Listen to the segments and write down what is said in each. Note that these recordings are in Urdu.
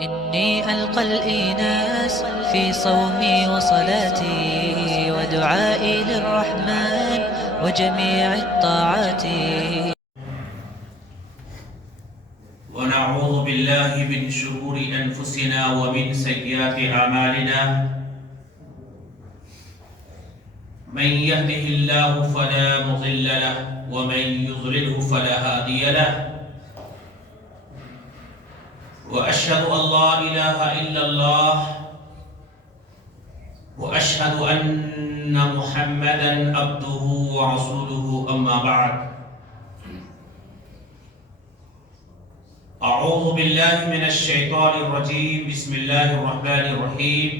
إني ألقى الإيناس في صومي وصلاتي ودعائي للرحمن وجميع الطاعات. ونعوذ بالله من شرور أنفسنا ومن سيئات أعمالنا. من يهده الله فلا مضل له ومن يضلله فلا هادي له. وأشهد أن لا إله إلا الله وأشهد أن محمدا عبده ورسوله. أما بعد، أعوذ بالله من الشيطان الرجيم. بسم الله الرحمن الرحيم.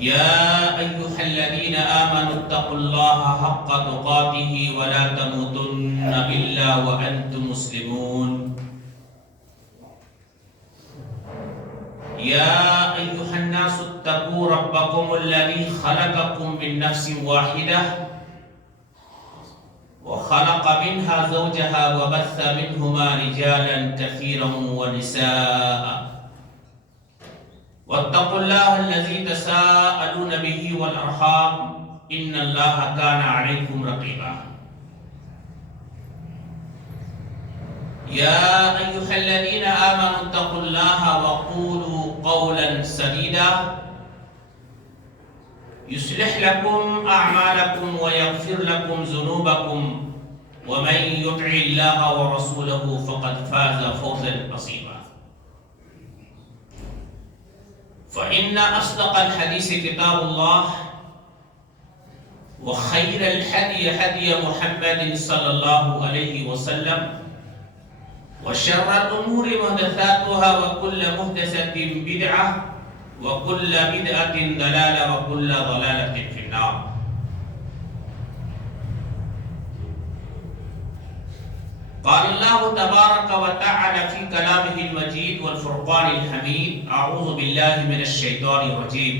يا أيها الذين آمنوا اتقوا الله حق تقاته ولا تموتن إلا وأنتم مسلمون. يا أيها الناس اتقوا ربكم الذي خلقكم من نفس واحدة وخلق منها زوجها وبث منهما رجالا كثيرا ونساء. واتقوا الله الذي تساءلون به والأرحام إن الله كان عليكم رقيبا. يا أيها الذين آمنوا اتقوا الله وقولوا قولا سديدا يصلح لكم أعمالكم ويغفر لكم ذنوبكم ومن يطع الله ورسوله فقد فاز فوزا عظيما. فإن أصدق الحديث كتاب الله وخير الهدي هدي محمد صلى الله عليه وسلم وشر الأمور محدثاتها وكل محدثة بدعة وكل بدعة ضلالة وكل ضلالة في النار. قال الله تبارك وتعالى في كلامه المجيد والفرقان الحميد. أعوذ بالله من الشيطان الرجيم.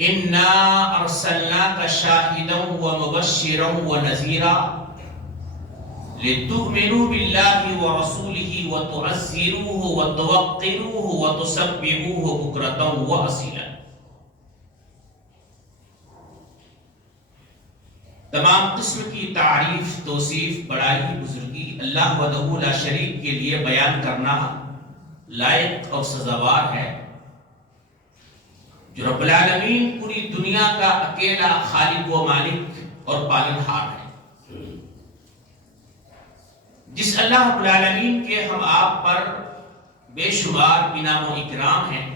إنا أرسلناك شاهدا ومبشرا ونذيرا لتؤمنوا بالله ورسوله وتعزروه وتوقروه وتسبحوه بكرة وأصيلا. تمام قسم کی تعریف، توصیف، بڑائی، بزرگی اللہ وحدہ لا شریک کے لیے بیان کرنا لائق اور سزاوار ہے، جو رب العالمین پوری دنیا کا اکیلا خالق و مالک اور پالنہار ہے، جس اللہ رب العالمین کے ہم آپ پر بے شمار انعام و اکرام ہیں،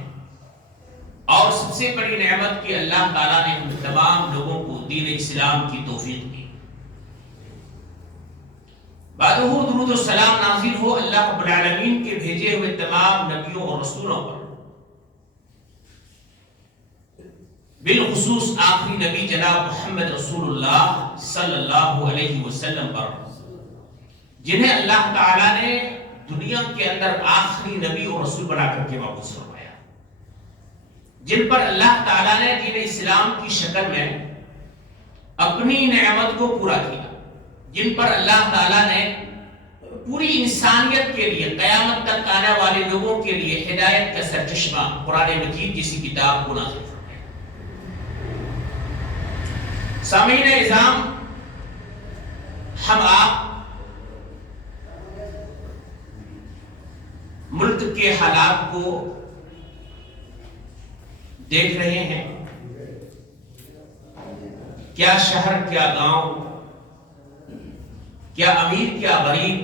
اور سب سے بڑی نعمت کہ اللہ تعالیٰ نے ہم تمام لوگوں کو دین اسلام کی توفیق دی۔ بعدہ درود و سلام نازل ہو اللہ رب العالمین کے بھیجے ہوئے تمام نبیوں اور رسولوں پر، بالخصوص آخری نبی جناب محمد رسول اللہ صلی اللہ علیہ وسلم پر، جنہیں اللہ تعالیٰ نے دنیا کے اندر آخری نبی اور رسول بنا کر کے مبعوث فرمایا، جن پر اللہ تعالیٰ نے دین اسلام کی شکل میں اپنی نعمت کو پورا کیا، جن پر اللہ تعالیٰ نے پوری انسانیت کے لیے قیامت تک آنے والے لوگوں کے لیے ہدایت کا سرچشمہ قرآن مجید جیسی کتاب کو نازل فرمایا۔ سامعین اعظام، ہم آپ ملک کے حالات کو دیکھ رہے ہیں، کیا شہر، کیا گاؤں، کیا امیر، کیا غریب،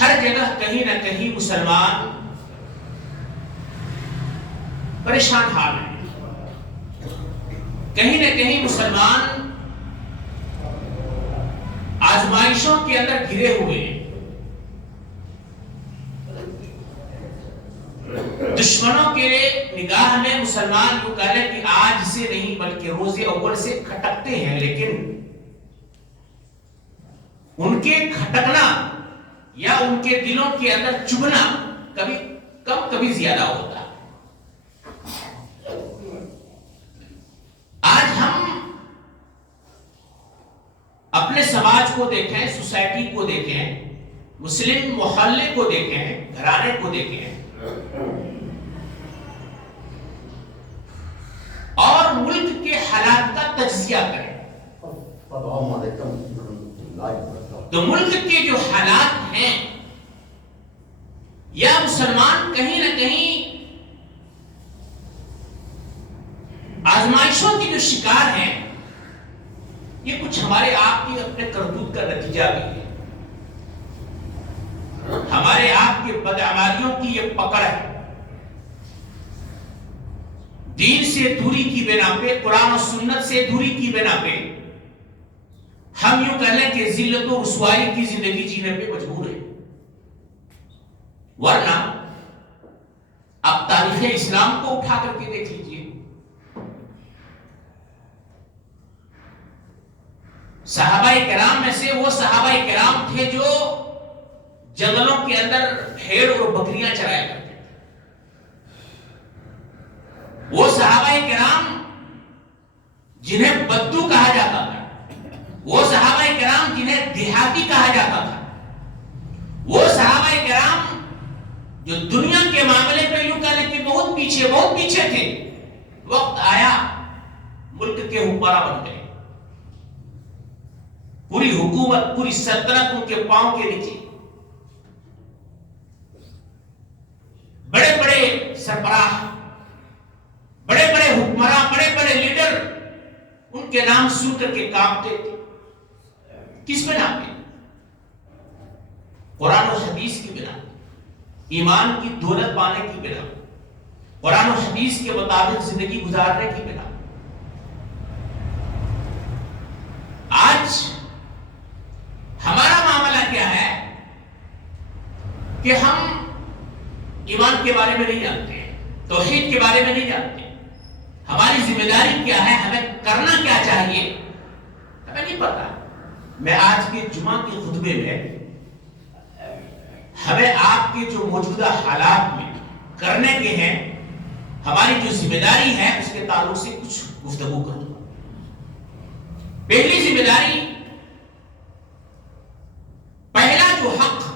ہر جگہ کہیں نہ کہیں مسلمان پریشان حال ہیں، کہیں نہ کہیں مسلمان آزمائشوں کے اندر گھرے ہوئے ہیں، دشمنوں کے نگاہ میں مسلمان کو کہہ رہے کہ آج سے نہیں بلکہ روز اول سے کھٹکتے ہیں، لیکن ان کے کھٹکنا یا ان کے دلوں کے اندر چبھنا کبھی کم کبھی زیادہ ہوتا ہے۔ آج ہم اپنے سماج کو کو دیکھیں، سوسائٹی کو دیکھیں، مسلم محلے کو دیکھیں، گھرانے کو دیکھیں، اور ملک کے حالات کا تجزیہ کریں، تو ملک کے جو حالات ہیں یا مسلمان کہیں نہ کہیں آزمائشوں کی جو شکار ہیں، یہ کچھ ہمارے آپ کی اپنے کرتوت کا نتیجہ بھی ہے، ہمارے آپ کے بدعمالیوں کی یہ پکڑ ہے، دین سے دوری کی بنا پہ، قرآن و سنت سے دوری کی بنا پہ ہم یوں کہہ لیں کہ ذلت و رسوائی کی زندگی جینے پہ مجبور ہیں۔ ورنہ اب تاریخ اسلام کو اٹھا کر کے دیکھ لیجئے، صحابہ کرام میں سے وہ صحابہ کرام تھے جو جنگلوں کے اندر بھیڑ اور بکریاں چرایا کرتے تھے، وہ صحابہ کرام جنہیں بدو کہا جاتا تھا، وہ صحابہ کرام جنہیں دیہاتی کہا جاتا تھا، وہ صحابہ کرام جو دنیا کے معاملے پہ یوں کہہ لیں کہ بہت پیچھے تھے، وقت آیا ملک کے حکمراں بن گئے، پوری حکومت، پوری سلطنت ان کے پاؤں کے نیچے، بڑے بڑے سربراہ، بڑے بڑے حکمراں، بڑے بڑے لیڈر ان کے نام سن کر کے کانپتے تھے۔ کس بنا پہ؟ قرآن و حدیث کی بنا، ایمان کی دولت پانے کی بنا، قرآن و حدیث کے مطابق زندگی گزارنے کی بنا۔ آج ہمارا معاملہ کیا ہے کہ ہم ایمان کے بارے میں نہیں جانتے، توحید کے بارے میں نہیں جانتے، ہماری ذمہ داری کیا ہے، ہمیں کرنا کیا چاہیے، ہمیں نہیں پتا۔ میں آج کے جمعہ کے خطبے میں ہمیں آپ کے جو موجودہ حالات میں کرنے کے ہیں، ہماری جو ذمہ داری ہے، اس کے تعلق سے کچھ گفتگو کروں گا۔ پہلی ذمہ داری، پہلا جو حق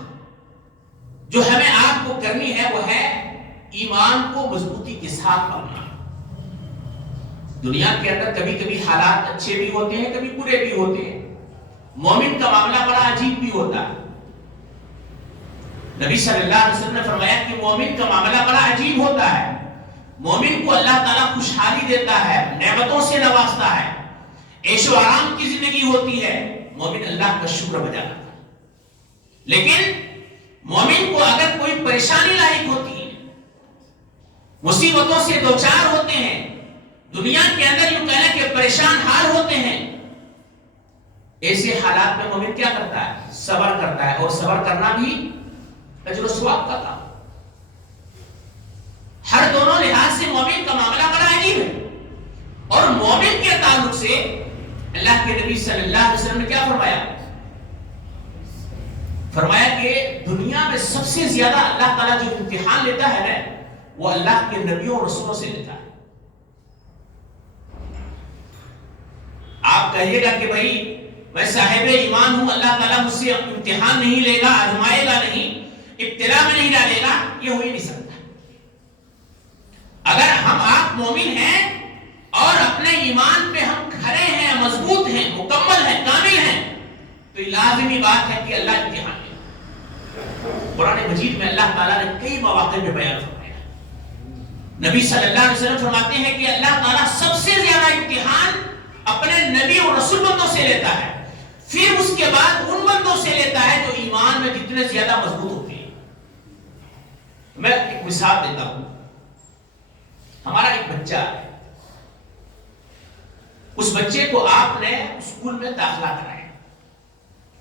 جو ہمیں آپ کو کرنی ہے وہ ہے ایمان کو مضبوطی کے ساتھ پالنا۔ دنیا کے اندر کبھی کبھی حالات اچھے بھی ہوتے ہیں، کبھی برے بھی ہوتے ہیں، مومن کا معاملہ بڑا عجیب بھی ہوتا ہے۔ نبی صلی اللہ علیہ وسلم نے فرمایا کہ مومن کا معاملہ بڑا عجیب ہوتا ہے، مومن کو اللہ تعالیٰ خوشحالی دیتا ہے، نعمتوں سے نوازتا ہے، عیش و آرام کی زندگی ہوتی ہے، مومن اللہ کا شکر بجا لاتا ہے۔ لیکن مومن کو اگر کوئی پریشانی لاحق ہوتی ہے، مصیبتوں سے دوچار ہوتے ہیں، دنیا کے اندر یوں کہنا کہ پریشان حال ہوتے ہیں، ایسے حالات میں مومن کیا کرتا ہے؟ صبر کرتا ہے، اور صبر کرنا بھی اجر و ثواب کا کام۔ ہر دونوں لحاظ سے مومن کا معاملہ بڑا عجیب ہے۔ اور مومن کے تعلق سے اللہ کے نبی صلی اللہ علیہ وسلم نے کیا فرمایا؟ فرمایا کہ دنیا میں سب سے زیادہ اللہ تعالیٰ جو امتحان لیتا ہے نا، وہ اللہ کے نبیوں اور رسولوں سے لیتا ہے۔ آپ کہیے گا کہ بھائی میں صاحب ایمان ہوں، اللہ تعالیٰ مجھ سے امتحان نہیں لے گا، آزمائے گا نہیں، ابتلا میں نہیں ڈالے گا، یہ ہو ہی نہیں سکتا۔ اگر ہم آپ مومن ہیں اور اپنے ایمان پہ ہم کھڑے ہیں، مضبوط ہیں، مکمل ہیں، کامل ہیں، تو یہ لازمی بات ہے کہ اللہ امتحان لے گا۔ قرآن مجید میں اللہ تعالیٰ نے کئی مواقع میں بیان فرمایا۔ نبی صلی اللہ علیہ وسلم فرماتے ہیں کہ اللہ تعالیٰ سب سے زیادہ امتحان اپنے نبی اور رسول بندوں سے لیتا ہے، پھر اس کے بعد ان بندوں سے لیتا ہے جو ایمان میں جتنے زیادہ مضبوط ہوتے ہیں۔ میں ایک مثال دیتا ہوں۔ ہمارا ایک بچہ ہے، اس بچے کو آپ نے اسکول میں داخلہ کرایا،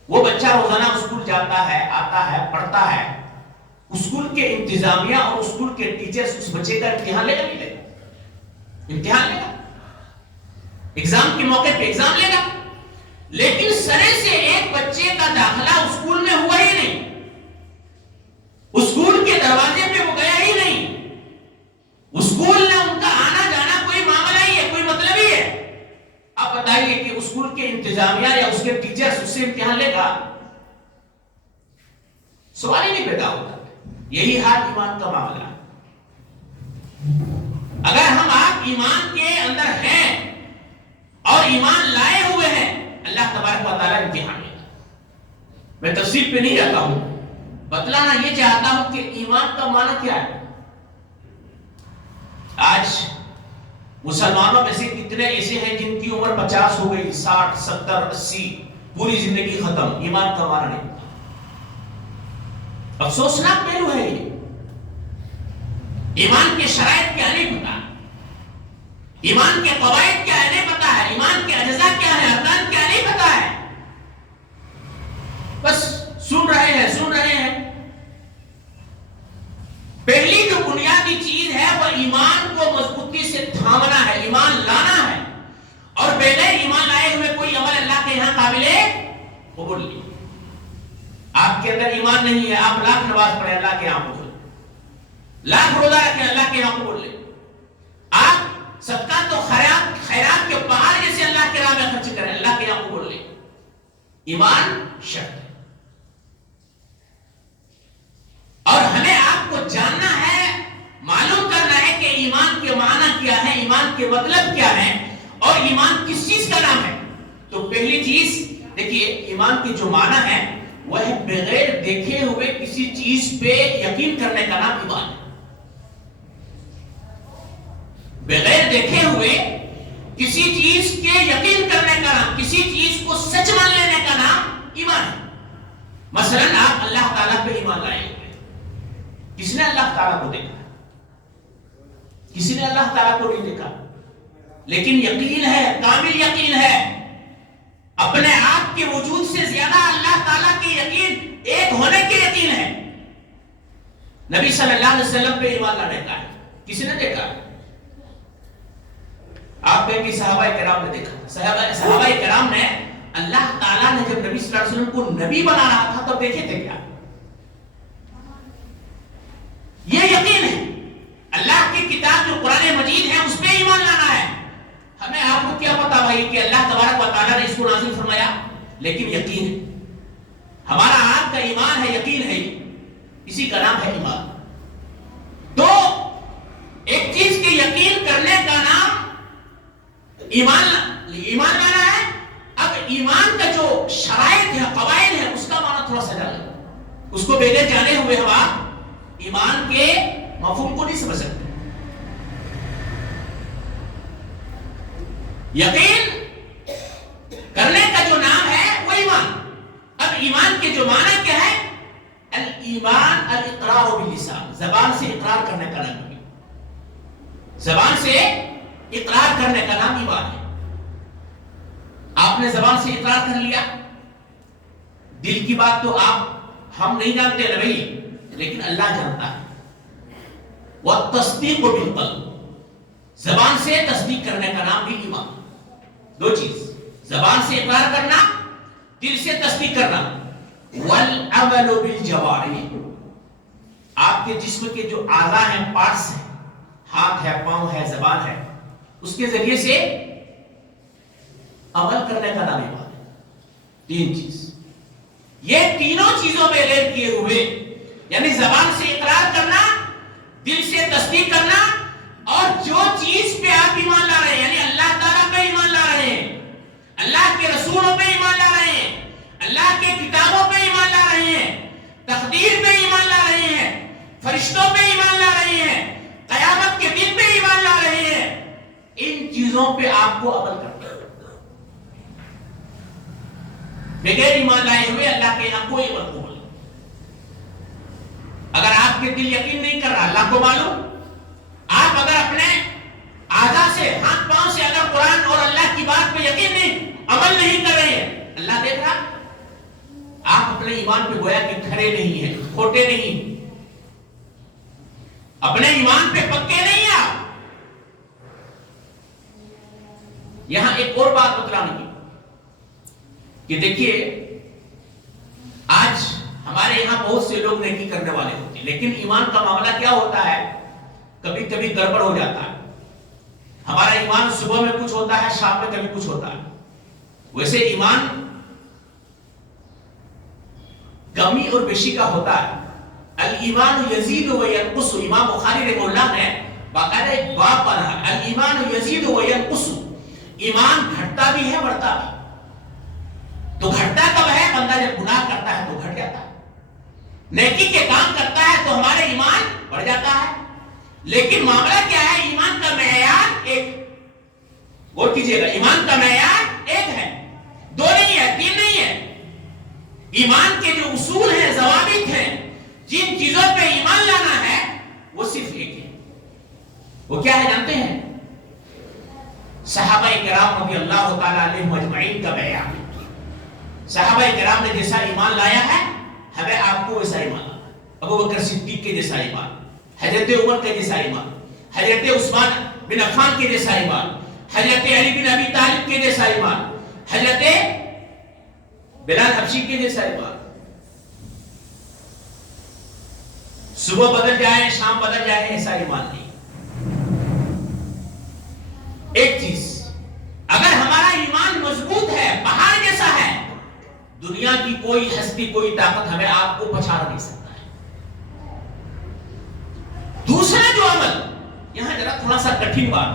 وہ بچہ روزانہ اسکول جاتا ہے، آتا ہے، پڑھتا ہے، اسکول کے انتظامیہ اور اسکول کے ٹیچرز اس بچے کا امتحان لے گا نہیں لے گا؟ امتحان لے گا، ایگزام کے موقع پہ ایگزام لے گا، لیکن سرے سے ایک بچے کا داخلہ اسکول میں ہوا ہی نہیں، اسکول کے دروازے پہ وہ گیا ہی نہیں، اسکول نے ان کا آنا جانا کوئی معاملہ ہی ہے، کوئی مطلب ہی ہے۔ آپ بتائیے کہ اسکول کے انتظامیہ یا اس کے ٹیچرز اس سے امتحان لے گا؟ سوال ہی نہیں پیدا ہوتا. یہی حال ایمان کا معاملہ ہے. اگر ہم آپ ایمان کے اندر ہیں اور ایمان لائے ہوئے ہیں, اللہ تبارک و تعالیٰ امتحان لیتا. میں تفصیل پہ نہیں جاتا ہوں, بتلانا یہ چاہتا ہوں کہ ایمان کا معنی کیا ہے. آج مسلمانوں میں سے کتنے ایسے ہیں جن کی عمر 50 ہو گئی, 60, 70, 80, پوری زندگی ختم, ایمان کا معنی نہیں. افسوسناک پہلو ہے یہ. ایمان کے شرائط کیا نہیں پتا, ایمان کے قواعد کیا ہے نہیں پتا ہے, ایمان کے اجزاء کیا ہے, ارکان کیا نہیں پتا ہے. بس سن رہے ہیں. پہلی جو بنیادی چیز ہے وہ ایمان کو مضبوطی سے تھامنا ہے, ایمان لانا ہے. اور بغیر ایمان لائے ہوئے کوئی عمل اللہ کے یہاں قابل قبول نہیں. آپ کے اندر ایمان نہیں ہے, آپ لاکھ نماز پڑھیں اللہ کے یہاں قبول, لاکھ روزہ رکھیں اللہ کے یہاں قبول لیں, آپ صدقات و خیرات کے پہاڑ جیسے اللہ کے راہ میں خرچ کریں اللہ کے یہاں قبول لیں. ایمان شرط ہے. اور ہمیں آپ کو جاننا ہے, معلوم کرنا ہے کہ ایمان کے معنی کیا ہے, ایمان کے مطلب کیا ہے, اور ایمان کس چیز کا نام ہے. تو پہلی چیز دیکھیے, ایمان کے جو معنی ہے وہ ہے بغیر دیکھے ہوئے کسی چیز پہ یقین کرنے کا نام ایمان ہے. بغیر دیکھے ہوئے کسی چیز کے یقین کرنے کا نام, کسی چیز کو سچ مان لینے کا نام ایمان ہے. مثلا آپ اللہ تعالیٰ پہ ایمان لائے ہوئے, کس نے اللہ تعالیٰ کو دیکھا, کسی نے اللہ تعالیٰ کو نہیں دیکھا, لیکن یقین ہے, کامل یقین ہے, اپنے آپ کے وجود سے زیادہ اللہ تعالیٰ کے یقین, ایک ہونے کے یقین ہے. نبی صلی اللہ علیہ وسلم پہ ایمان لانے کا ہے, کسی نے دیکھا. آپ کہیں کہ صحابہ کرام نے دیکھا. صحابہ کرام نے اللہ تعالیٰ نے جب نبی صلی اللہ علیہ وسلم کو نبی بنا رہا تھا تب دیکھے تھے کیا؟ یہ یقین ہے. اللہ کی کتاب جو قرآن مجید ہے اس پہ ایمان لانا ہے. ہمیں آپ کو کیا پتا بھائی کہ اللہ تبارک و تعالیٰ نے اس کو نازل فرمایا, لیکن یقین ہے. ہمارا آپ کا ایمان ہے, یقین ہے, اسی کا نام ہے ایمان. تو ایک چیز کے یقین کرنے کا نام ایمان لانا ہے. اب ایمان کا جو شرائط ہے, قواعد ہے, اس کا معنی تھوڑا سا جانا, اس کو بغیر جانے ہوئے ہم آپ ایمان کے مفہوم کو نہیں سمجھ سکتے. یقین کرنے کا جو نام ہے وہ ایمان. اب ایمان کے جو معنی کیا ہے؟ الایمان الاقرار باللسان, زبان سے اقرار کرنے کا نام ہے. زبان سے اقرار کرنے کا نام ایمان ہے. آپ نے زبان سے اقرار کر لیا, دل کی بات تو ہم نہیں جانتے نا بھائی, لیکن اللہ جانتا ہے. والتصدیق بالقلب, زبان سے تصدیق کرنے کا نام بھی ایمان. دو چیز, زبان سے اقرار کرنا, دل سے تصدیق کرنا. والعمل بالجوارح, آپ کے جسم کے جو اعضاء ہیں, پارٹس ہیں, ہاتھ ہے, پاؤں ہے, زبان ہے, اس کے ذریعے سے عمل کرنے کا نام ایمان ہے. تین چیز, یہ تینوں چیزوں میں غیر کیے ہوئے, یعنی زبان سے اقرار کرنا, دل سے تصدیق کرنا, اور جو چیز پہ آپ ایمان لا رہے ہیں, یعنی اللہ تعالیٰ پہ ایمان لا رہے ہیں, اللہ کے رسولوں پہ ایمان لا رہے ہیں, اللہ کے کتابوں پہ ایمان لا رہے ہیں, تقدیر پہ ایمان لا رہے ہیں, فرشتوں پہ ایمان لا رہے ہیں, قیامت کے دن پہ ایمان لا رہے ہیں, ان چیزوں پہ آپ کو عمل کرنا. بغیر ایمان لائے ہوئے اللہ کے یہاں کوئی عمل قبول نہیں. اگر آپ کے دل یقین نہیں کر رہا, اللہ کو معلوم, آپ اگر اپنے اعضاء سے, ہاتھ پاؤں سے اگر قرآن اور اللہ کی بات پہ یقین نہیں, عمل نہیں کر رہے ہیں, اللہ دیکھ رہا. آپ اپنے ایمان پہ گویا کہ کھڑے نہیں ہیں, کھوٹے نہیں, اپنے ایمان پہ پکے نہیں آپ. یہاں ایک اور بات بتلانی ہے کہ دیکھیے, آج ہمارے یہاں بہت سے لوگ نیکی کرنے والے ہوتے ہیں, لیکن ایمان کا معاملہ کیا ہوتا ہے, کبھی کبھی گڑبڑ ہو جاتا ہے. ہمارا ایمان صبح میں کچھ ہوتا ہے, شام میں کبھی کچھ ہوتا ہے. ویسے ایمان کمی اور بیشی کا ہوتا ہے. الایمان یزید و ینقص. امام بخاری رحمہ اللہ نے باقاعدہ ایک باب پڑھا, الایمان یزید و ینقص. ایمان گھٹتا بھی ہے بڑھتا بھی. تو گھٹتا کب ہے؟ بندہ جب گناہ کرتا ہے تو گھٹ جاتا ہے, نیکی کے کام کرتا ہے تو ہمارے ایمان بڑھ جاتا ہے. لیکن معاملہ کیا ہے؟ ایمان کا معیار ایک, غور کیجئے گا, ایمان کا معیار ایک ہے, دو نہیں ہے, تین نہیں ہے. ایمان کے جو اصول ہیں, ضوابط ہیں, جن چیزوں پہ ایمان لانا ہے وہ صرف ایک ہے. وہ کیا ہے جانتے ہیں؟ صحابہ کرام رضی اللہ تعالی علیہم اجمعین کا بیان. صحابہ کرام نے جیسا ایمان لایا ہے ہمیں آپ کو ویسا ایمان لانا. ابو بکر صدیق کے جیسا ایمان, حضرت عمر کے جیسا ایمان, حضرت عثمان بن عفان کے جیسا ایمان, حضرت علی بن ابی طالب کے جیسا ایمان, حضرت بلال حبشی کے جیسا ایمان. صبح بدل جائے شام بدل جائے ایسا ایمان نہیں. ایک چیز, اگر ہمارا ایمان مضبوط ہے, پہاڑ جیسا ہے, دنیا کی کوئی ہستی کوئی طاقت ہمیں آپ کو پچھاڑ نہیں سکتا ہے. دوسرا جو عمل, یہاں ذرا تھوڑا سا کٹھن بات,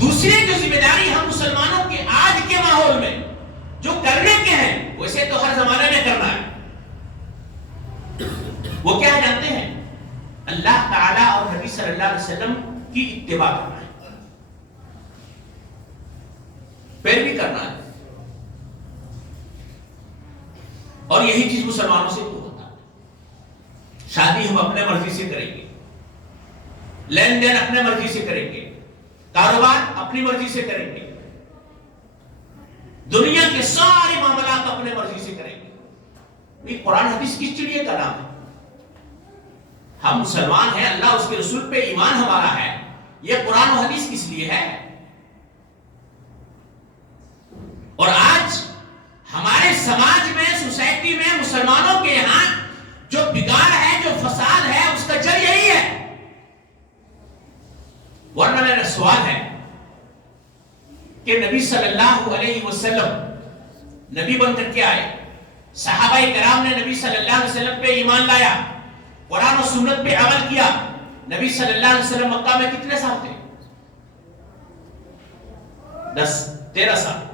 دوسری جو ذمہ داری ہم مسلمانوں کے آج کے ماحول میں جو کرنے کے ہیں, ویسے تو ہر زمانے میں کرنا ہے, وہ کیا جانتے ہیں؟ اللہ تعالیٰ اور نبی صلی اللہ علیہ وسلم کی اتباع کرنا ہے, پیروی کرنا ہے. اور یہی چیز مسلمانوں سے تو ہوتا ہے. شادی ہم اپنے مرضی سے کریں گے, لین دین اپنے مرضی سے کریں گے, کاروبار اپنی مرضی سے کریں گے, دنیا کے سارے معاملات اپنے مرضی سے کریں گے. یہ قرآن حدیث کس چڑیے کا نام ہے؟ ہم مسلمان ہیں, اللہ اس کے رسول پہ ایمان ہمارا ہے. یہ قرآن و حدیث کس لیے ہے؟ اور آج ہمارے سماج میں, سوسائٹی میں, مسلمانوں کے یہاں جو بگاڑ ہے, جو فساد ہے, اس کا جڑ یہی ہے. ورنہ میرا سوال ہے کہ نبی صلی اللہ علیہ وسلم نبی بن کر کے آئے, صحابہ کرام نے نبی صلی اللہ علیہ وسلم پہ ایمان لایا, قرآن و سنت پہ عمل کیا. نبی صلی اللہ علیہ وسلم مکہ میں کتنے سال تھے؟ 13 سال.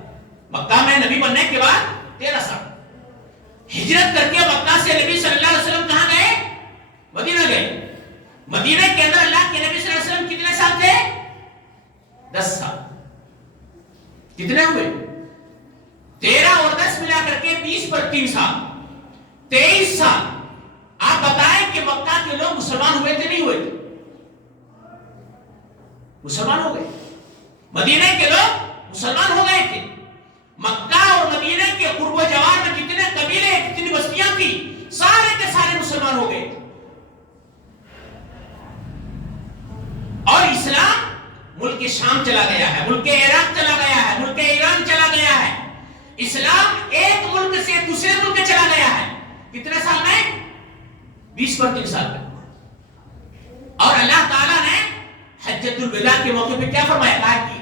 مکہ میں نبی بننے کے بعد 13 سال. ہجرت کر کے مکہ سے نبی صلی اللہ علیہ وسلم کہاں گئے؟ مدینہ گئے. مدینہ کے اندر اللہ کے نبی صلی اللہ علیہ وسلم کتنے سال تھے؟ 10 سال. کتنے ہوئے؟ 13 اور 10 ملا کر کے 20 پر 3 سال, 23 سال. آپ بتائیں کہ مکہ کے لوگ مسلمان ہوئے تھے نہیں ہوئے تھے؟ مسلمان ہو گئے. مدینہ کے لوگ مسلمان ہو گئے تھے. مکہ اور مدینہ کے قرب و جوار میں جتنے قبیلے, جتنی بستیاں تھی, سارے کے سارے مسلمان ہو گئے. اور اسلام ملک شام چلا گیا ہے, ملک عراق چلا گیا ہے, ملک ایران چلا گیا ہے. اسلام ایک ملک سے دوسرے ملک چلا گیا ہے. کتنے سال میں؟ 20 پر 3 سال میں. اور اللہ تعالیٰ نے حجۃ الوداع کے موقع پہ کیا فرمایا؟ کہا کہ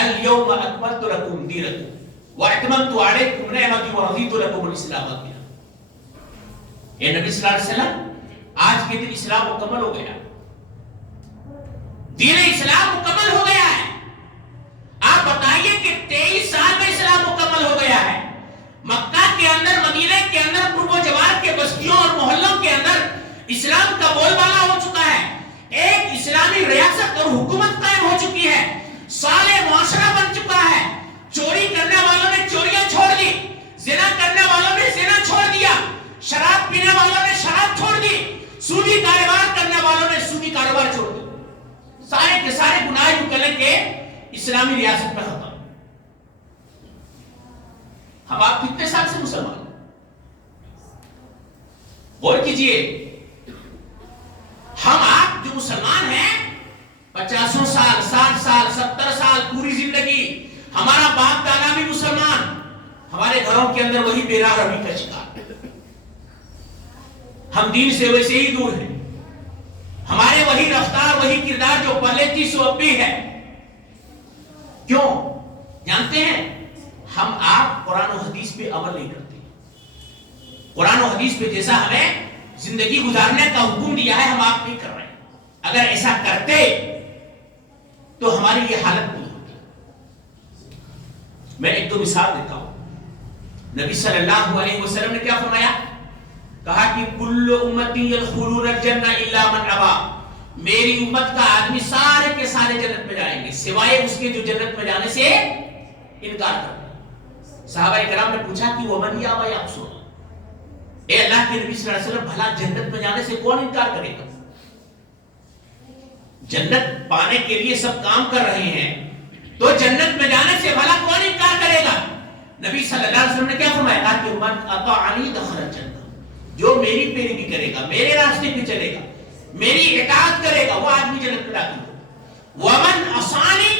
اليوم اکملت لکم دینکم واتممت علیکم نعمتی ورضیت لکم الاسلام دینا. اے نبی صلی اللہ علیہ وسلم, آج کے دن اسلام مکمل ہو گیا, دین اسلام مکمل ہو گیا ہے. آپ بتائیے کہ 23 سال میں اسلام مکمل ہو گیا ہے. مکہ کے اندر, مدینہ کے اندر, قرب و جوار کے بستیوں اور محلوں کے اندر اسلام کا بول بالا ہو چکا ہے. ایک اسلامی ریاست اور حکومت قائم ہو چکی ہے. صالح معاشرہ بن چکا ہے. چوری کرنے والوں نے چوریاں چھوڑ دی, زنا کرنے والوں نے زنا چھوڑ دیا, شراب پینے والوں نے شراب چھوڑ دی, سودی کاروبار کرنے والوں نے سودی کاروبار چھوڑ دی. سارے کے سارے گناہ یوں کریں کہ اسلامی ریاست میں ختم. ہم آپ کتنے سال سے مسلمان ہیں؟ غور کیجئے. ہم آپ جو مسلمان ہیں 50 سال, 60 سال, 70 سال, پوری زندگی ہمارا باپ دادا بھی مسلمان, ہمارے گھروں کے اندر وہی بے راہ روی کا شکار. ہم دین سے ویسے ہی دور ہیں. ہمارے وہی رفتار, وہی کردار جو پہلے تھی سو اب بھی ہے. کیوں؟ جانتے ہیں, ہم آپ قرآن و حدیث پہ عمل نہیں کرتے. قرآن و حدیث پہ جیسا ہمیں زندگی گزارنے کا حکم دیا ہے ہم آپ نہیں کر رہے ہیں. اگر ایسا کرتے تو ہماری یہ حالت نہیں ہوتی. میں ایک دو مثال دیتا ہوں. نبی صلی اللہ علیہ وسلم نے کیا فرمایا؟ کہا کہ کل امتی یدخلون الجنہ الا من ابا. میری امت کا آدمی سارے کے سارے جنت میں جائیں گے سوائے اس کے جو جنت میں جانے سے انکار کرتے ہیں. صحابہ کرام نے پوچھا کہ ومن یابا یا رسول اللہ، اے اللہ کے نبی صلی اللہ علیہ وسلم بھلا جنت میں جانے سے کون انکار کرے گا؟ جنت پانے کے لیے سب کام کر رہے ہیں تو جنت میں جانے سے بھلا کون انکار کرے گا؟ نبی صلی اللہ علیہ وسلم نے کیا فرمایا کہ من اطاعنی دخل الجنہ، جو میری پیروی کرے گا، میرے راستے پہ چلے گا، میری اطاعت کرے گا، وہ آدمی جنت میں داخل ہوگا. ومن عصانی،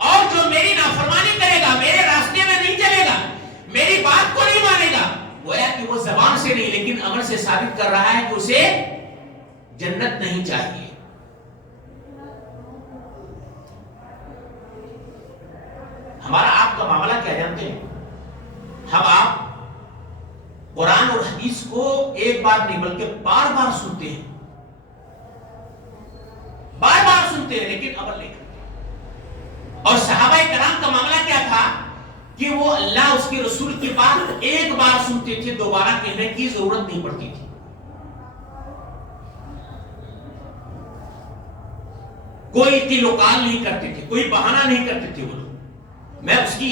اور جو میری نافرمانی کرے گا، میرے راستے میں نہیں چلے گا، میری بات کو نہیں مانے گا، گویا کہ وہ زبان سے نہیں لیکن عمل سے ثابت کر رہا ہے کہ اسے جنت نہیں چاہیے. ہمارا آپ کا معاملہ کیا جانتے ہیں؟ ہم آپ قرآن اور حدیث کو ایک بار نہیں بلکہ بار بار سنتے ہیں، بار بار سنتے ہیں لیکن عمل نہیں کرتے. اور صحابہ کرام کا معاملہ کیا تھا کہ وہ اللہ اس کے رسول کی بات ایک بار سنتے تھے، دوبارہ کہنے کی ضرورت نہیں پڑتی تھی. کوئی قیل و قال نہیں کرتے تھے، کوئی بہانہ نہیں کرتے تھے. وہ میں اس کی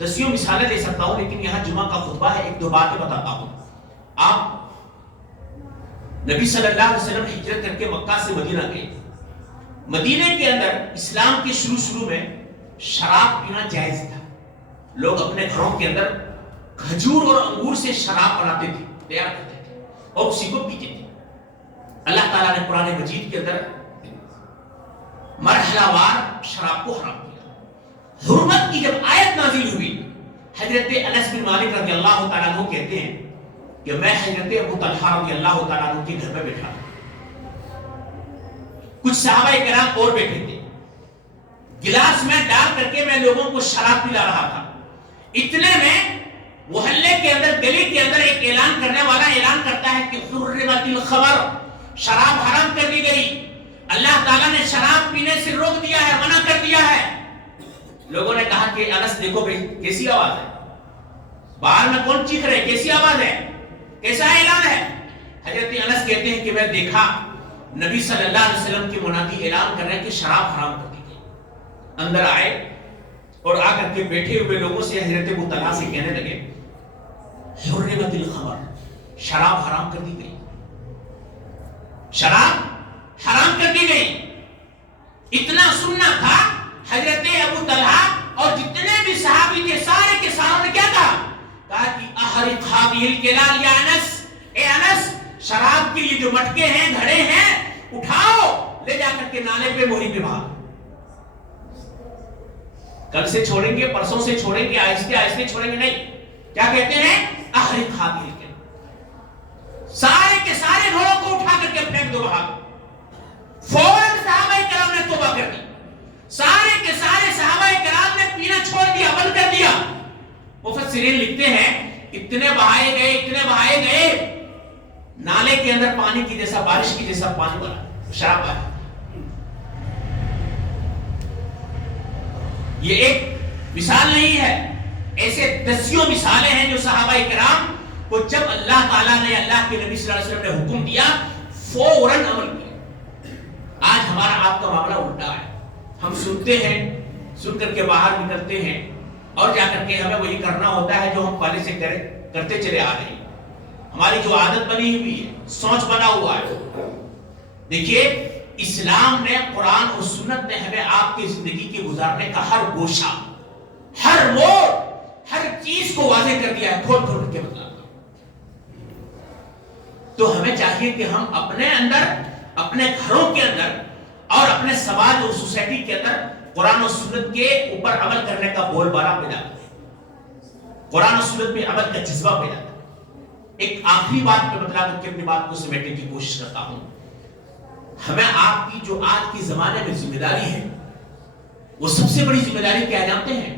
دسیوں مثالیں دے سکتا ہوں لیکن یہاں جمعہ کا خطبہ ہے، ایک دو باتیں بتاتا ہوں. آپ نبی صلی اللہ علیہ وسلم ہجرت کر کے مکہ سے مدینہ گئے. مدینے کے اندر اسلام کے شروع میں شراب پینا جائز تھا. لوگ اپنے گھروں کے اندر کھجور اور انگور سے شراب بناتے تھے، تیار کرتے تھے اور اسی کو پیتے تھے. اللہ تعالیٰ نے قرآن مجید کے اندر مرحلہ وار شراب کو حرام کیا. حرمت کی جب آیت نازل ہوئی، حضرت انس بن مالک رضی اللہ تعالیٰ عنہ کہتے ہیں کہ میں حضرت ابو طلحہ رضی اللہ تعالیٰ عنہ کے گھر میں بیٹھا تھا. کچھ صحابہ کرام اور بیٹھے تھے. گلاس میں ڈال کر کے میں لوگوں کو شراب پلا رہا تھا. اتنے میں محلے کے اندر، گلی کے اندر ایک اعلان کرنے والا اعلان کرتا ہے کہ حرمت الخمر، شراب حرام کر دی گئی. اللہ تعالیٰ نے شراب پینے سے روک دیا ہے، منع کر دیا ہے. لوگوں نے کہا کہ انس دیکھو بھائی کیسی آواز ہے، باہر میں کون چیخ رہے، کیسی آواز ہے، کیسا اعلان ہے؟ حضرت انس کہتے ہیں کہ میں دیکھا نبی صلی اللہ علیہ وسلم کی منادی اعلان کر رہے ہیں کہ شراب حرام کر دی گئی. اندر آئے اور آ کر کے بیٹھے ہوئے لوگوں سے حضرت ابو طلحہ سے کہنے لگے حرمت الخمر، شراب حرام کر دی گئی، شراب حرام کر دی گئی. اتنا سننا تھا. حضرت ابو طلحہ اور جتنے بھی صحابی تھے سارے کے ساروں نے کیا کہا کہ احرق هذه الكلال یا انس، اے انس شراب کے یہ جو مٹکے ہیں، گھڑے ہیں، اٹھاؤ لے جا کر کے نالے پہ موہری پہ بہا. کل سے چھوڑیں گے، پرسوں سے چھوڑیں گے، آہستہ آہستہ چھوڑیں گے نہیں. کیا کہتے ہیں؟ احرق هذه الكلال، سارے کے سارے گھڑوں کو اٹھا کر کے پھینک دو بہا. فوراً صحابہ کرام نے توبہ کر دی. سارے کے سارے صحابہ کرام نے پینا چھوڑ دیا، بند کر دیا. مفسرین لکھتے ہیں اتنے بہائے گئے نالے کے اندر پانی کی جیسا، بارش کی جیسا پانی بنا، شراب آیا. یہ ایک مثال نہیں ہے، ایسے دسیوں مثالیں ہیں جو صحابہ کرام کو جب اللہ تعالیٰ نے، اللہ کے نبی صلی اللہ علیہ وسلم نے حکم دیا فوراً عمل کیا. آج ہمارا آپ کا معاملہ الٹا ہے. ہم سنتے ہیں، سن کر کے باہر نکلتے ہیں اور جا کر کے ہمیں وہی کرنا ہوتا ہے جو ہم پہلے سے کرتے چلے آ رہے ہیں. ہماری جو عادت بنی ہوئی ہے، سوچ بنا ہوا ہے. دیکھیے اسلام نے، قرآن اور سنت نے ہمیں آپ کی زندگی کے گزارنے کا ہر گوشہ، ہر موڑ، ہر چیز کو واضح کر دیا ہے، کھول کھول کے بتانا. تو ہمیں چاہیے کہ ہم اپنے اندر، اپنے گھروں کے اندر اور اپنے سماج اور سوسائٹی کے اندر قرآن و سنت کے اوپر عمل کرنے کا بول بالا پیدا کریں، قرآن و سنت میں عمل کا جذبہ پیدا کریں. ایک آخری بات میں بتلا کر کے اپنی بات کو سمیٹنے کی کوشش کرتا ہوں. ہمیں آپ کی جو آج کی زمانے میں ذمہ داری ہے، وہ سب سے بڑی ذمہ داری کیا جانتے ہیں؟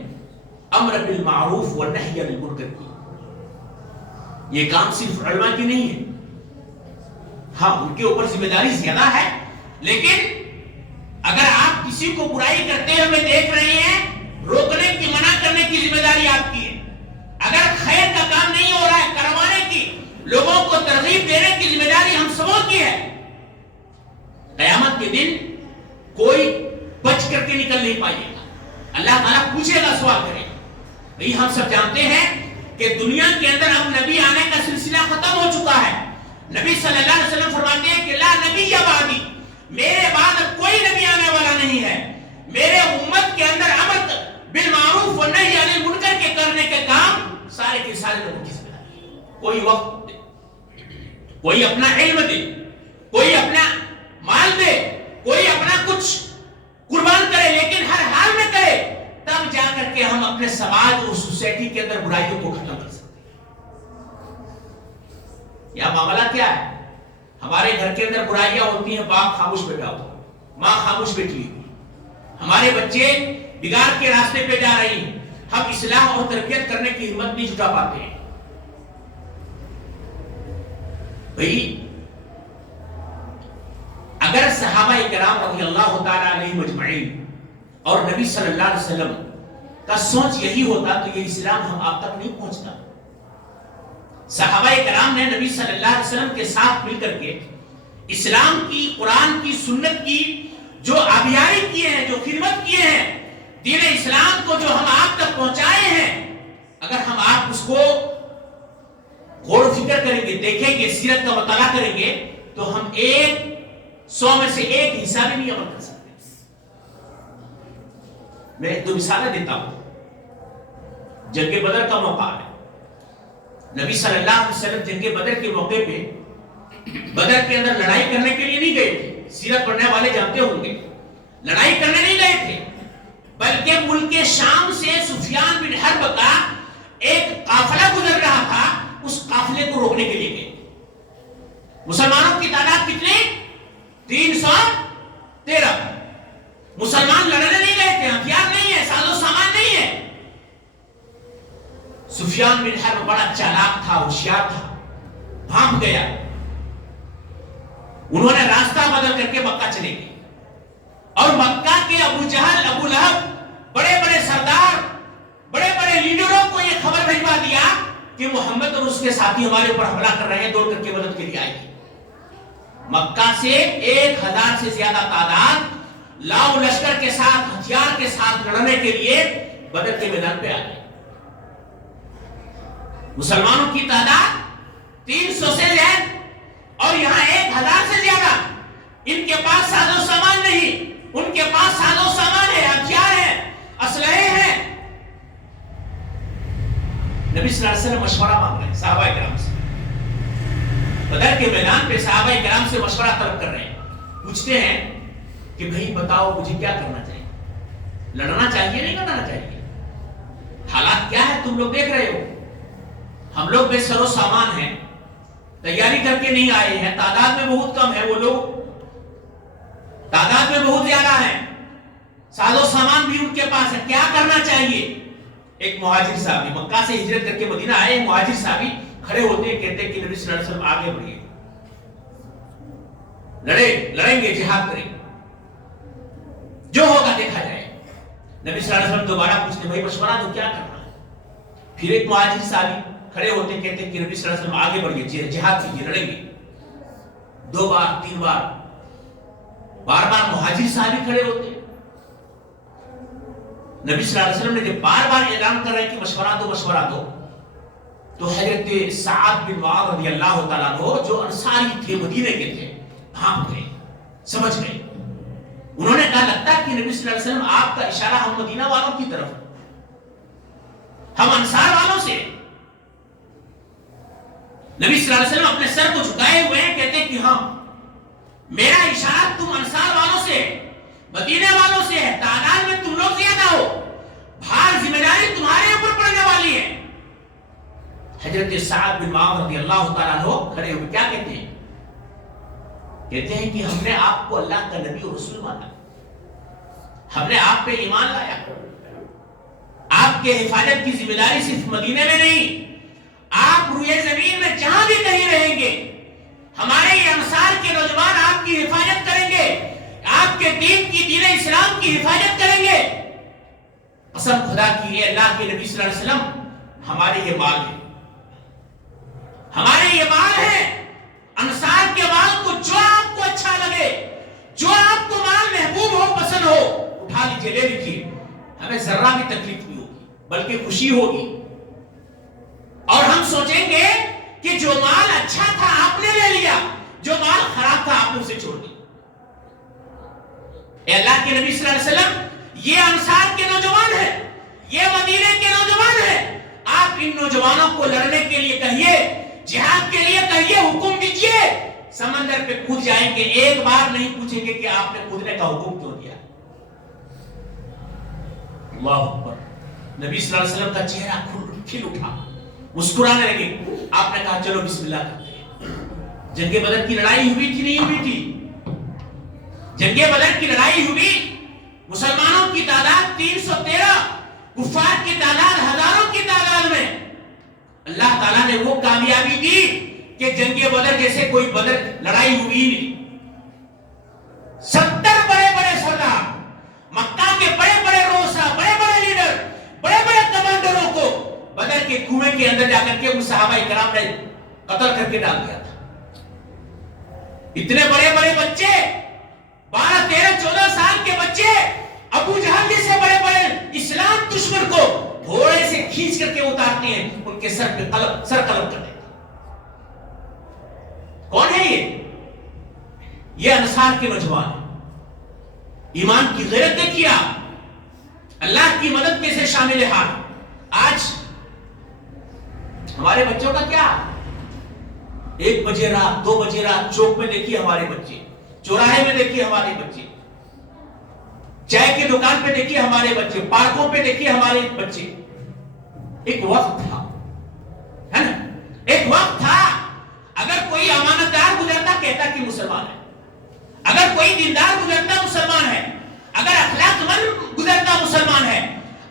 امر بالمعروف والنہی عن المنکر کی. یہ کام صرف علماء کی نہیں ہے. ہاں ان کے اوپر ذمہ داری زیادہ ہے، لیکن اگر آپ کسی کو برائی کرتے ہوئے دیکھ رہے ہیں، روکنے کی، منع کرنے کی ذمہ داری آپ کی ہے. اگر خیر کا کام نہیں ہو رہا ہے، کروانے کی، لوگوں کو ترغیب دینے کی ذمہ داری ہم سبوں کی ہے. قیامت کے دن کوئی بچ کر کے نکل نہیں پائے گا. اللہ تعالیٰ پوچھے گا، سوال کرے گا. بھئی ہم سب جانتے ہیں کہ دنیا کے اندر اب نبی آنے کا سلسلہ ختم ہو چکا ہے. نبی صلی اللہ علیہ وسلم فرماتے ہیں کہ لا نبی بعدی، میرے بعد اب کوئی نبی آنے والا نہیں ہے. میرے امت کے اندر امر بالمعروف و نہی عن المنکر کے کرنے کے کام سارے کے سارے لوگوں کی ذمہ داری ہے. کوئی وقت دے، کوئی اپنا علم دے، کوئی اپنا مال دے، کوئی اپنا کچھ قربان کرے، لیکن ہر حال میں کرے، تب جا کر کے ہم اپنے سماج اور سوسائٹی کے اندر برائیوں کو ختم کر سکتے ہیں. یا معاملہ کیا ہے؟ ہمارے گھر کے اندر برائیاں ہوتی ہیں، باپ خاموش بیٹھا ہوتا ہے، ماں خاموش بیٹھی ہوئی، ہمارے بچے بگاڑ کے راستے پہ جا رہی ہیں، ہم اصلاح اور تربیت کرنے کی ہمت نہیں جٹا پاتے ہیں. بھئی اگر صحابہ کرام رضی اللہ تعالیٰ علیہ مجمعین اور نبی صلی اللہ علیہ وسلم کا سوچ یہی ہوتا تو یہ اسلام ہم آپ تک نہیں پہنچتا. صحابہ کرام نے نبی صلی اللہ علیہ وسلم کے ساتھ مل کر کے اسلام کی، قرآن کی، سنت کی جو آبیاری کیے ہیں، جو خدمت کیے ہیں، دین اسلام کو جو ہم آپ تک پہنچائے ہیں، اگر ہم آپ اس کو غور و فکر کریں گے، دیکھیں گے، سیرت کا مطالعہ کریں گے، تو ہم 100 میں سے ایک حصہ بھی نہیں عمل کر سکتے. میں 2 مثالیں دیتا ہوں. جنگ بدر کا موقع ہے. نبی صلی اللہ علیہ وسلم جنگ بدر کے موقع پہ بدر کے اندر لڑائی کرنے کے لیے نہیں گئے تھے. سیرت پڑھنے والے جانتے ہوں گے، لڑائی کرنے نہیں گئے تھے، بلکہ ملک شام سے سفیان بن حرب کا ایک قافلہ گزر رہا تھا، اس قافلے کو روکنے کے لیے گئے. مسلمانوں کی تعداد کتنی؟ 313. مسلمان لڑنے نہیں گئے تھے، ہتھیار نہیں ہے، ساز و سامان نہیں ہے. سفیان بن حرب بڑا چالاک تھا، ہوشیار تھا، بھاگ گیا. انہوں نے راستہ بدل کر کے مکہ چلے گئے، اور مکہ کے ابو جہل، ابو لہب، بڑے بڑے سردار، بڑے بڑے لیڈروں کو یہ خبر بھجوا دیا کہ محمد اور اس کے ساتھی ہمارے اوپر حملہ کر رہے ہیں، دوڑ کر کے مدد کے لیے آئے گی. مکہ سے 1000 سے زیادہ تعداد لاؤ لشکر کے ساتھ، ہتھیار کے ساتھ لڑنے کے لیے بدر کے میدان پہ آ گئے. مسلمانوں کی تعداد 300 سے زیادہ، اور یہاں 1000 سے زیادہ. ان کے پاس ساز و سامان نہیں، ان کے پاس ساز و سامان ہے، ہتھیار ہے، اسلحے ہیں. نبی صلی اللہ علیہ وسلم مشورہ مانگ رہے ہیں صحابہ کرام سے. بدر کے میدان پہ صحابہ کرام سے مشورہ طلب کر رہے ہیں. پوچھتے ہیں کہ بھئی بتاؤ مجھے کیا کرنا چاہیے، لڑنا چاہیے نہیں لڑنا چاہیے؟ حالات کیا ہے تم لوگ دیکھ رہے ہو، ہم لوگ بے سر و سامان ہیں، تیاری کر کے نہیں آئے ہیں، تعداد میں بہت کم ہے، وہ لوگ تعداد میں بہت زیادہ ہیں، ساز و سامان بھی ان کے پاس ہے، کیا کرنا چاہیے؟ ایک مہاجر صحابی مکہ سے ہجرت کر کے مدینہ آئے، مہاجر صحابی کھڑے ہوتے ہیں، کہتے ہیں کہ نبی صلی اللہ علیہ وسلم آگے بڑھیے، لڑیں گے، جہاد کریں گے، جو ہوگا دیکھا جائے. نبی صلی اللہ علیہ وسلم دوبارہ پوچھتے بھائی مشورہ تو کیا کرنا ہے؟ پھر ایک مہاجر صحابی کھڑے ہوتے ہیں، کہتے ہیں کہ نبی صلی اللہ علیہ وسلم آگے بڑھیے، جہاد کیجیے، لڑیں گے. 2 بار 3 بار بار بار مہاجر صحابی کھڑے ہوتے ہیں. نبی صلی اللہ علیہ وسلم نے جب بار بار اعلان کر رہے ہیں کہ مشورہ دو تو حضرت سعد بن معاذ رضی اللہ تعالیٰ عنہ جو انصاری تھے، مدینے کے تھے، بھاگ گئے، سمجھ گئے. انہوں نے کہا لگتا ہے کہ نبی صلی اللہ علیہ وسلم آپ کا اشارہ ہم مدینہ والوں کی طرف، ہم انصار والوں سے. نبی صلی اللہ علیہ وسلم اپنے سر کو جھکائے ہوئے ہیں، کہتے ہیں کہ ہاں میرا اشارہ تم انصار والوں سے، مدینے والوں سے ہے، تعداد میں تم لوگ زیادہ ہو، بھار ذمہ داری تمہارے اوپر پڑنے والی ہے. حضرت سعد بن معاذ رضی اللہ تعالیٰ عنہ کھڑے ہوئے کیا کہتے ہیں؟ کہتے ہیں کہ ہم نے آپ کو اللہ کا نبی اور رسول مانا، ہم نے آپ پہ ایمان لایا، آپ کے حفاظت کی ذمہ داری صرف مدینے میں نہیں، آپ روئے زمین میں جہاں بھی کہیں رہیں گے، ہمارے یہ انصار کے نوجوان آپ کی حفاظت کریں گے، آپ کے دین کی، دین اسلام کی حفاظت کریں گے۔ قسم خدا کی ہے، اللہ کے نبی صلی اللہ علیہ وسلم ہمارے یہ مال ہے، ہمارے یہ مال ہے۔ انصار کے مال کو جو آپ کو اچھا لگے، جو آپ کو مال محبوب ہو، پسند ہو، اٹھا لیجئے، لے لیجئے، ہمیں ذرہ بھی تکلیف نہیں ہوگی بلکہ خوشی ہوگی، اور ہم سوچیں گے کہ جو مال اچھا تھا آپ نے لے لیا، جو مال خراب تھا آپ نے اسے چھوڑ دیا۔ اے اللہ کے نبی صلی اللہ علیہ وسلم، یہ انصار کے نوجوان ہیں، یہ مدینے کے نوجوان ہیں، آپ ان نوجوانوں کو لڑنے کے لیے کہیے، جہاد کے لیے کہیے، حکم دیجئے، سمندر پہ کود جائیں گے، ایک بار نہیں پوچھیں گے کہ آپ نے کودنے کا حکم کیوں دیا۔ اللہ اکبر۔ نبی صلی اللہ علیہ وسلم کا چہرہ کھل اٹھا، مسکرانے لگے۔ آپ نے کہا چلو بسم اللہ کرتے ہیں۔ جنگ بدر کی لڑائی ہوئی تھی نہیں ہوئی تھی؟ جنگ بدر کی لڑائی ہوئی، مسلمانوں کی تعداد 313، کفار کی تعداد ہزاروں کی تعداد میں۔ اللہ تعالیٰ نے وہ کامیابی دی کہ جنگ بدر جیسے کوئی بدر لڑائی ہوئی نہیں۔ 70 بڑے بڑے سردار، مکہ کے بڑے بڑے روسا، بڑے بڑے لیڈر، بڑے بڑے کمانڈروں کو بدر کے کنویں کے اندر جا کر کے ان صحابہ کرام نے قتل کر کے ڈال دیا تھا۔ اتنے بڑے بڑے بچے، 12 13 14 سال کے بچے، ابو جہل جیسے بڑے بڑے اسلام دشمن کو گھوڑے سے کھینچ کر کے اتارتے ہیں، ان کے سر پہ سر قلم کر دیتے ہیں۔ کون ہے یہ انصار کے نوجوان، ایمان کی غیرت دیکھیے آپ، اللہ کی مدد کیسے شامل حال۔ آج ہمارے بچوں کا کیا، 1 بجے رات 2 بجے رات چوک میں دیکھیے ہمارے بچے، چوراہے میں دیکھیے ہمارے بچے، چائے کی دکان پہ دیکھیے ہمارے بچے، پارکوں پہ دیکھیے ہمارے بچے۔ ایک وقت تھا، ہے نا، ایک وقت تھا، اگر کوئی امانتدار گزرتا کہتا کہ مسلمان ہے، اگر کوئی دیندار گزرتا مسلمان ہے، اگر اخلاق مند گزرتا مسلمان ہے،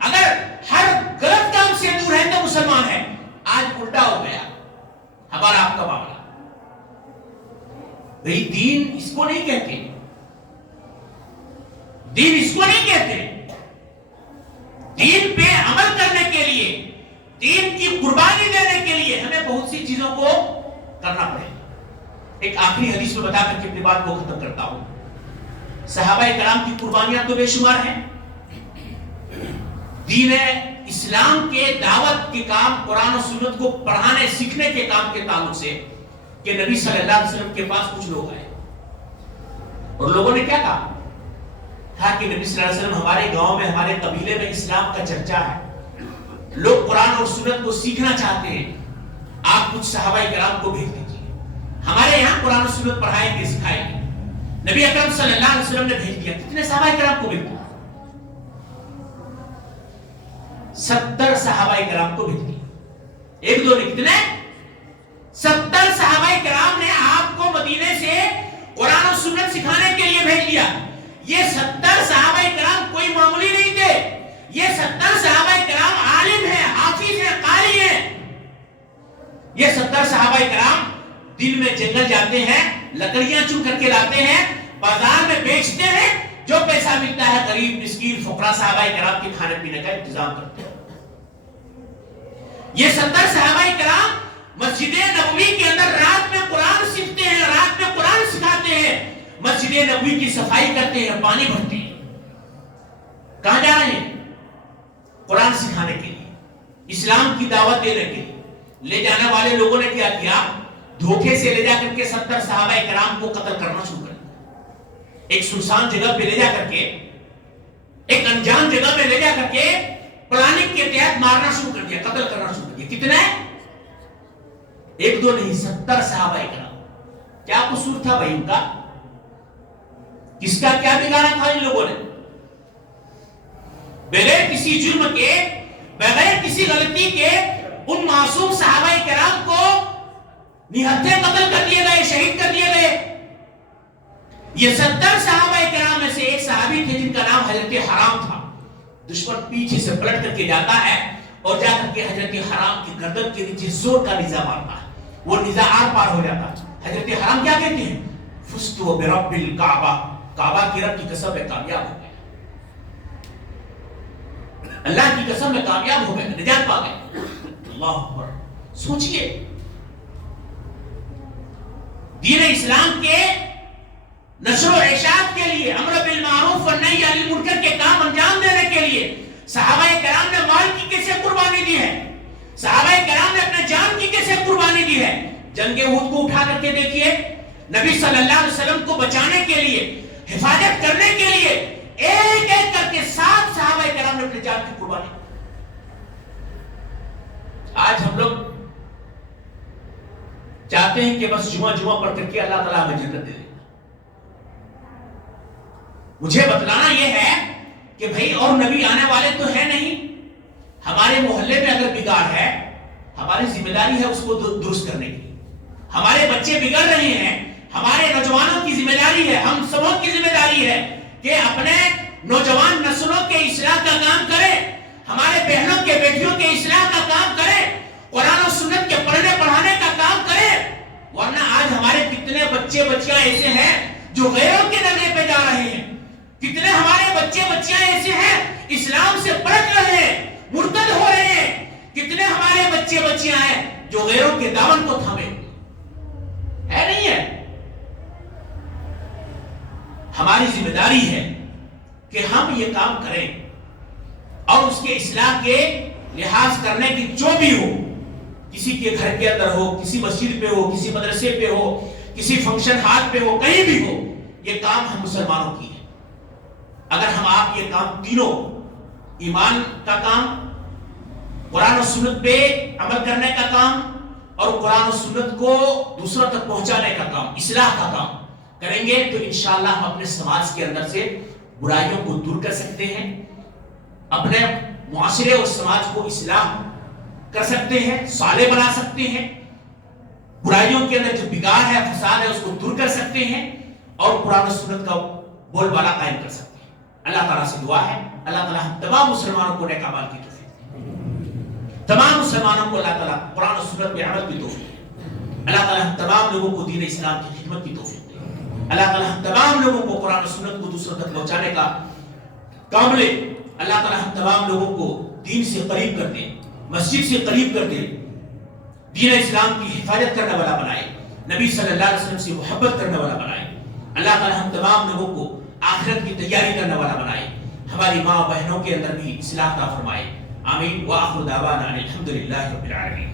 اگر ہر غلط کام سے دور ہے تو مسلمان ہے۔ آج الٹا ہو گیا ہمارا آپ کا معاملہ۔ بھئی دین اس کو نہیں کہتے، دین اس کو نہیں کہتے۔ دین پہ عمل کرنے کے لیے، دین کی قربانی دینے کے لیے ہمیں بہت سی چیزوں کو کرنا پڑے۔ ایک آخری حدیث میں بتا کر کے اپنی بات کو ختم کرتا ہوں۔ صحابہ کرام کی قربانیاں تو بے شمار ہیں۔ دین اسلام کے دعوت کے کام، قرآن و سنت کو پڑھانے سیکھنے کے کام کے تعلق سے کہ نبی صلی اللہ علیہ وسلم کے پاس کچھ لوگ آئے اور لوگوں نے کیا کہا کہ نبی صلی اللہ علیہ وسلم ہمارے گاؤں میں، ہمارے قبیلے میں اسلام کا چرچا ہے، لوگ قرآن اور سنت کو سیکھنا چاہتے ہیں، آپ کچھ صحابہ کرام کو بھیج دیجیے، ہمارے یہاں قرآن و سنت پڑھائیں گے، سکھائیں گے۔ نبی اکرم صلی اللہ علیہ وسلم نے بھیج دیا۔ کتنے صحابہ کرام کو بھیج دیا؟ 70 صحابہ کرام کو بھیج دیا۔ ایک دو نہیں، کتنے؟ 70 صحابہ کرام نے آپ کو مدینے سے قرآن و سنت سکھانے کے لیے بھیج دیا۔ یہ 70 صحابہ کرام کوئی معمولی نہیں تھے، یہ 70 صحابہ کرام عالم ہیں، حافظ ہیں، قاری ہیں۔ یہ 70 صحابہ کرام دن میں جنگل جاتے ہیں، لکڑیاں چن کر کے لاتے ہیں، بازار میں بیچتے ہیں، جو پیسہ ملتا ہے غریب مسکین فقراء صحابہ کرام کے کھانے پینے کا انتظام کرتے ہیں۔ یہ 70 صحابہ کرام مسجد نبوی کے اندر رات میں قرآن سیکھتے ہیں، رات میں قرآن سکھاتے ہیں، مسجد نبوی کی صفائی کرتے ہیں، پانی بھرتے ہیں۔ کہاں جا رہے ہیں؟ قرآن سکھانے کے لیے، اسلام کی دعوت دینے کے لیے۔ لے جانے والے لوگوں نے کیا کیا؟ دھوکے سے لے جا کر کے 70 صحابہ کرام کو قتل کرنا شروع کر دیا۔ ایک سنسان جگہ پہ لے جا کر کے، ایک انجان جگہ میں لے جا کر کے پلاننگ کے تحت مارنا شروع کر دیا، قتل کرنا شروع کر دیا۔ کتنے؟ ایک دو نہیں، 70 صحابہ کرام۔ کیا قصور تھا بھائی ان کا؟ کس کا کیا بگاڑا تھا ان لوگوں نے؟ بغیر کسی جرم کے، بغیر کسی غلطی کے ان معصوم صحابہ کرام کو نہتے قتل کر دیے گئے، شہید کر دیے گئے۔ یہ 70 صحابہ کرام میں سے ایک صحابی تھے جن کا نام حضرت حرام تھا۔ دشمن پیچھے سے پلٹ کر کے جاتا ہے اور جا کر کے حضرت حرام کی گردن کے نیچے زور کا نزاع مارتا ہے، وہ نزاع آر پار ہو جاتا ہے۔ حضرت حرام کیا کہتے ہیں؟ فزت برب الکعبہ، کعبہ کی رب کی قسم میں کامیاب ہو گئے، اللہ کی قسم میں کامیاب ہو گئے، نجات پا گئے۔ اللہ اکبر۔ سوچئے دین اسلام کے نشر و اشاعت کے لیے، امر بالمعروف و نہی عن المنکر کے کام انجام دینے کے لیے صحابہ کرام نے مال کی کیسے قربانی دی ہے، صحابہ کرام نے اپنے جان کی کیسے قربانی دی ہے۔ جنگ احد کو اٹھا کر کے دیکھیے، نبی صلی اللہ علیہ وسلم کو بچانے کے لیے، حفاظت کرنے کے لیے ایک ایک کر کے 7 صحابہ کرام نے اپنے جان کی قربانی کی۔ آج ہم لوگ چاہتے ہیں کہ بس جمعہ پڑھ کر کے اللہ تعالیٰ ہمیں جنت دے دے۔ مجھے بتلانا یہ ہے کہ بھئی اور نبی آنے والے تو ہے نہیں، ہمارے محلے میں اگر بگاڑ ہے، ہماری ذمہ داری ہے اس کو درست کرنے کی۔ ہمارے بچے بگڑ رہے ہیں، ہمارے نوجوانوں کی ذمہ داری ہے، ہم سبوں کی ذمہ داری ہے کہ اپنے نوجوان نسلوں کے اصلاح کا کام کریں، ہمارے بہنوں کے بیٹیوں کے اصلاح کا کام کریں، قرآن و سنت کے پڑھنے پڑھانے کا کام کریں۔ ورنہ آج ہمارے کتنے بچے بچیاں ایسے ہیں جو غیروں کے نظر پہ جا رہے ہیں، کتنے ہمارے بچے بچیاں ایسے ہیں اسلام سے پلٹ رہے ہیں، مرتد ہو رہے ہیں، کتنے ہمارے بچے بچیاں ہیں جو غیروں کے دامن کو تھامے ہے نہیں ہے۔ ہماری ذمہ داری ہے کہ ہم یہ کام کریں اور اس کے اصلاح کے لحاظ کرنے کی جو بھی ہو، کسی کے گھر کے اندر ہو، کسی مسجد پہ ہو، کسی مدرسے پہ ہو، کسی فنکشن ہال پہ ہو، کہیں بھی ہو، یہ کام ہم مسلمانوں کی ہے۔ اگر ہم آپ یہ کام تینوں، ایمان کا کام، قرآن و سنت پہ عمل کرنے کا کام اور قرآن و سنت کو دوسروں تک پہنچانے کا کام، اصلاح کا کام کریں گے تو انشاءاللہ ہم اپنے سماج کے اندر سے برائیوں کو دور کر سکتے ہیں، اپنے معاشرے اور سماج کو اصلاح کر سکتے ہیں، صالح بنا سکتے ہیں، برائیوں کے اندر جو بگاڑ ہے، فساد ہے، اس کو دور کر سکتے ہیں اور قرآن و سنت کا بول بالا قائم کر سکتے ہیں۔ اللہ تعالیٰ سے دعا ہے، اللہ تعالیٰ ہم تمام مسلمانوں کو نیک اعمال کی توفیق دے، تمام مسلمانوں کو اللہ تعالیٰ قرآن و سنت میں عمل کی توفیق دے، اللہ تعالیٰ ہم تمام لوگوں کو دین اسلام کی خدمت کی توفیق دے، اللہ تعالیٰ ہم تمام لوگوں کو قرآن و سنت کو دوسروں تک پہنچانے کا کام لے، اللہ تعالیٰ ہم تمام لوگوں کو دین سے قریب کر دے، مسجد سے قریب کر دے، دین اسلام کی حفاظت کرنے والا بنائے، نبی صلی اللہ علیہ وسلم سے محبت کرنے والا بنائے، اللہ تعالیٰ ہم تمام لوگوں کو آخرت کی تیاری کرنے والا بنائے، ہماری ماں بہنوں کے اندر بھی اصلاح عطا فرمائے۔ آمین۔ وآخر دعوانا الحمدللہ رب العالمین۔